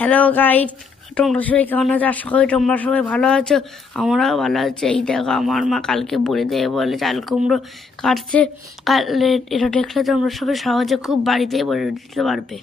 Hello guys, তোমরা সবাই কেমন আছো? আশা করি তোমরা সবাই ভালো আছো, আমরাও ভালো আছি। এই দেখো, আমার মা কালকে বলে দেবে বলে চাল কুমড়ো কাটছে। এটা দেখলে তোমরা সবাই সহজে খুব বাড়িতেই বলে দিতে পারবে।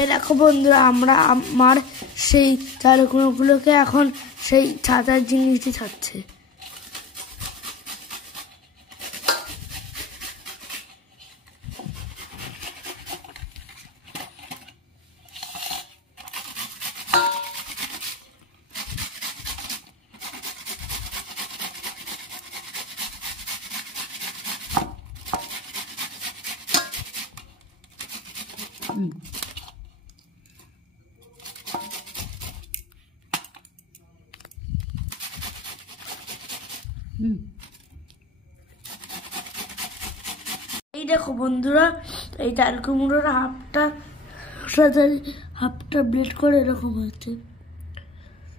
এ দেখো বন্ধুরা, আমার সেই চালগুলোকে এখন সেই ছাতার জিনিসটি ছাড়ছে। এই দেখো বন্ধুরা, এই চাল কুমড়োর হাফটা ব্লেড করে এরকম হয়েছে।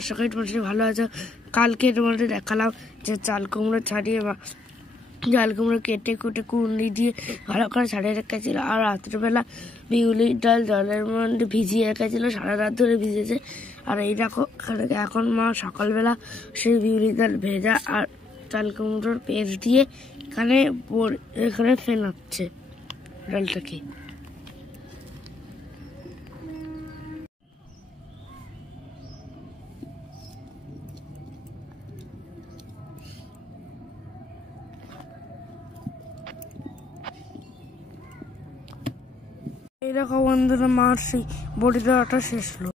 সকালে তোমাদের ভালো আছে। কালকে তোমাদের দেখালাম যে চাল কুমড়ো ছাড়িয়ে চাল কুমড়ো কেটে কুটে কুন্ডি দিয়ে ভালো করে ছাড়িয়ে রেখেছিল, আর রাত্রেবেলা বিউলির ডাল জলের মধ্যে ভিজিয়ে রেখেছিল, সারা রাত ধরে ভিজেছে। আর এই দেখো, এখন মা সকালবেলা সেই বিউলির ডাল ভেজা আর চাল কুমড়োর পেস্ট দিয়ে এখানে ফেনাচ্ছে ডালটাকে। এই দেখো বন্ধুরা, মার সেই বড়ি দেওয়াটা শেষ হলো।